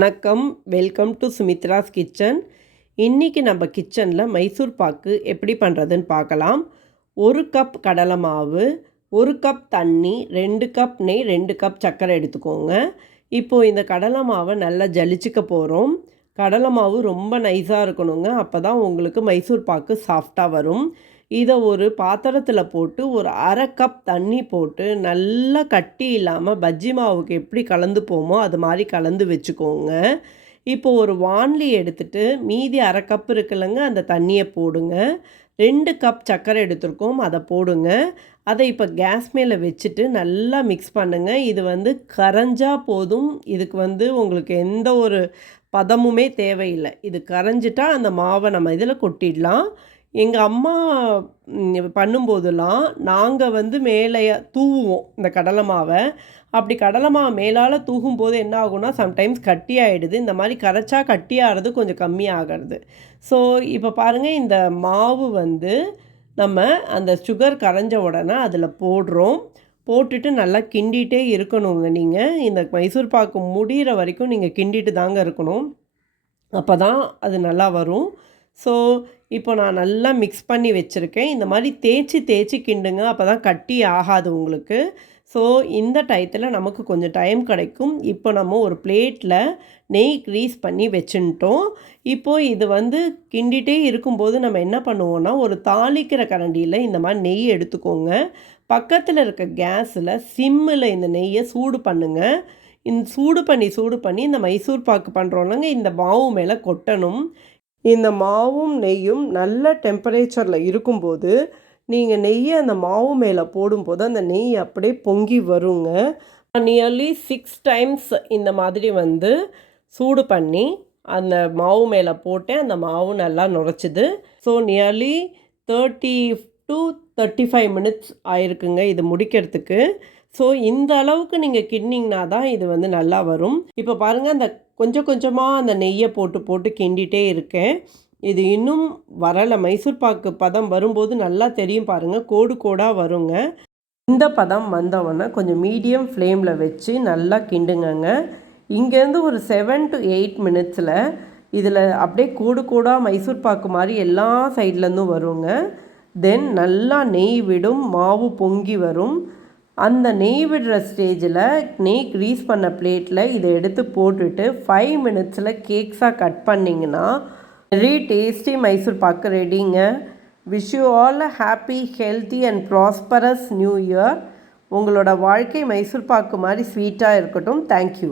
வணக்கம். Welcome to Sumithra's kitchen. இன்றைக்கி நம்ம கிச்சனில் மைசூர் பாக்கு எப்படி பண்ணுறதுன்னு பார்க்கலாம். ஒரு கப் கடலை மாவு ஒரு கப் தண்ணி ரெண்டு கப் நெய் ரெண்டு கப் சர்க்கரை எடுத்துக்கோங்க. இப்போது இந்த கடலை மாவை நல்லா ஜலிச்சிக்க போகிறோம் கடலை மாவு ரொம்ப நைஸாக இருக்கணுங்க. அப்போ தான் உங்களுக்கு மைசூர் பாக்கு சாஃப்டாக வரும். இதை ஒரு பாத்திரத்தில் போட்டு ஒரு அரை கப் தண்ணி போட்டு நல்லா கட்டி இல்லாமல் பஜ்ஜி மாவுக்கு எப்படி கலந்து போமோ அது மாதிரி கலந்து வச்சுக்கோங்க. இப்போ ஒரு வான்லி எடுத்துட்டு மீதி அரை கப் இருக்குல்லங்க அந்த தண்ணியை போடுங்க. ரெண்டு கப் சர்க்கரை எடுத்துருக்கோம் அதை போடுங்க. அதை இப்போ கேஸ் மேலே வச்சுட்டு நல்லா மிக்ஸ் பண்ணுங்கள் இது வந்து கரைஞ்சா போதும். இதுக்கு வந்து உங்களுக்கு எந்த ஒரு பதமுமே தேவையில்லை. இது கரைஞ்சிட்டா அந்த மாவை நம்ம இதில் கொட்டிடலாம். எங்கள் அம்மா பண்ணும்போதெல்லாம் நாங்கள் வந்து மேலே தூவுவோம் இந்த கடலை மாவை. அப்படி கடலை மாவு மேலால் தூகும்போது என்ன ஆகும்னா சம்டைம்ஸ் கட்டி ஆகிடுது இந்த மாதிரி கரைச்சா கட்டி ஆகிறது கொஞ்சம் கம்மியாகிறது. ஸோ இப்போ பாருங்கள் இந்த மாவு வந்து நம்ம அந்த சுகர் கரைஞ்ச உடனே அதில் போடுறோம். போட்டுட்டு நல்லா கிண்டிகிட்டே இருக்கணுங்க நீங்கள் இந்த மைசூர் பாக்கு முடிகிற வரைக்கும் நீங்கள் கிண்டிட்டு தாங்க இருக்கணும். அப்போ தான் அது நல்லா வரும். ஸோ இப்போ நான் நல்லா மிக்ஸ் பண்ணி வச்சுருக்கேன். இந்த மாதிரி தேய்ச்சி தேய்ச்சி கிண்டுங்க. அப்போ தான் கட்டி ஆகாது உங்களுக்கு. ஸோ இந்த டயத்தில் நமக்கு கொஞ்சம் டைம் கிடைக்கும். இப்போ நம்ம ஒரு பிளேட்டில் நெய் க்ரீஸ் பண்ணி வச்சுட்டோம் இப்போது இது வந்து கிண்டிகிட்டே இருக்கும்போது நம்ம என்ன பண்ணுவோன்னா ஒரு தாளிக்கிற கரண்டியில் இந்த மாதிரி நெய் எடுத்துக்கோங்க. பக்கத்தில் இருக்க கேஸில் சிம்மில் இந்த நெய்யை சூடு பண்ணுங்கள் இந்த சூடு பண்ணி சூடு பண்ணி இந்த மைசூர் பாக்கு பண்ணுறோம்லங்க இந்த மாவு மேலே கொட்டணும். இந்த மாவும் நெய்யும் நல்ல டெம்பரேச்சரில் இருக்கும்போது நீங்கள் நெய்யை அந்த மாவு மேலே போடும்போது அந்த நெய் அப்படியே பொங்கி வருங்க. நியர்லி சிக்ஸ் டைம்ஸ் இந்த மாதிரி வந்து சூடு பண்ணி அந்த மாவு மேலே போட்டேன் அந்த மாவு நல்லா நுரைச்சிது. So nearly thirty to thirty five minutes ஆயிருக்குங்க இது முடிக்கிறதுக்கு. ஸோ இந்த அளவுக்கு நீங்கள் கிண்டிங்கன்னா தான் இது வந்து நல்லா வரும். இப்போ பாருங்கள் அந்த கொஞ்சம் கொஞ்சமாக அந்த நெய்யை போட்டு போட்டு கிண்டிகிட்டே இருக்கேன். இது இன்னும் வரலை. மைசூர் பாக்கு பதம் வரும்போது நல்லா தெரியும் பாருங்கள் கோடு கோடாக வருங்க. இந்த பதம் வந்தவொடனே கொஞ்சம் மீடியம் ஃப்ளேமில் வச்சு நல்லா கிண்டுங்கங்க. இங்கேருந்து ஒரு செவன் டு எயிட் மினிட்ஸில் இதில் அப்படியே கூடு கூடாக மைசூர் பாக்கு மாதிரி எல்லா சைட்லேருந்தும் வருங்க. தென் நல்லா நெய் விடும் மாவு பொங்கி வரும். அந்த நெய் விடுற ஸ்டேஜில் நெய் க்ரீஸ் பண்ண பிளேட்டில் இதை எடுத்து போட்டுட்டு ஃபைவ் மினிட்ஸில் கேக்ஸாக கட் பண்ணிங்கன்னா very tasty Mysore pak ரெடிங்க wish you all a happy healthy and prosperous new year உங்களோட வாழ்க்கை மைசூர் பாக்கு மாதிரி ஸ்வீட்டாக இருக்கட்டும். தேங்க்யூ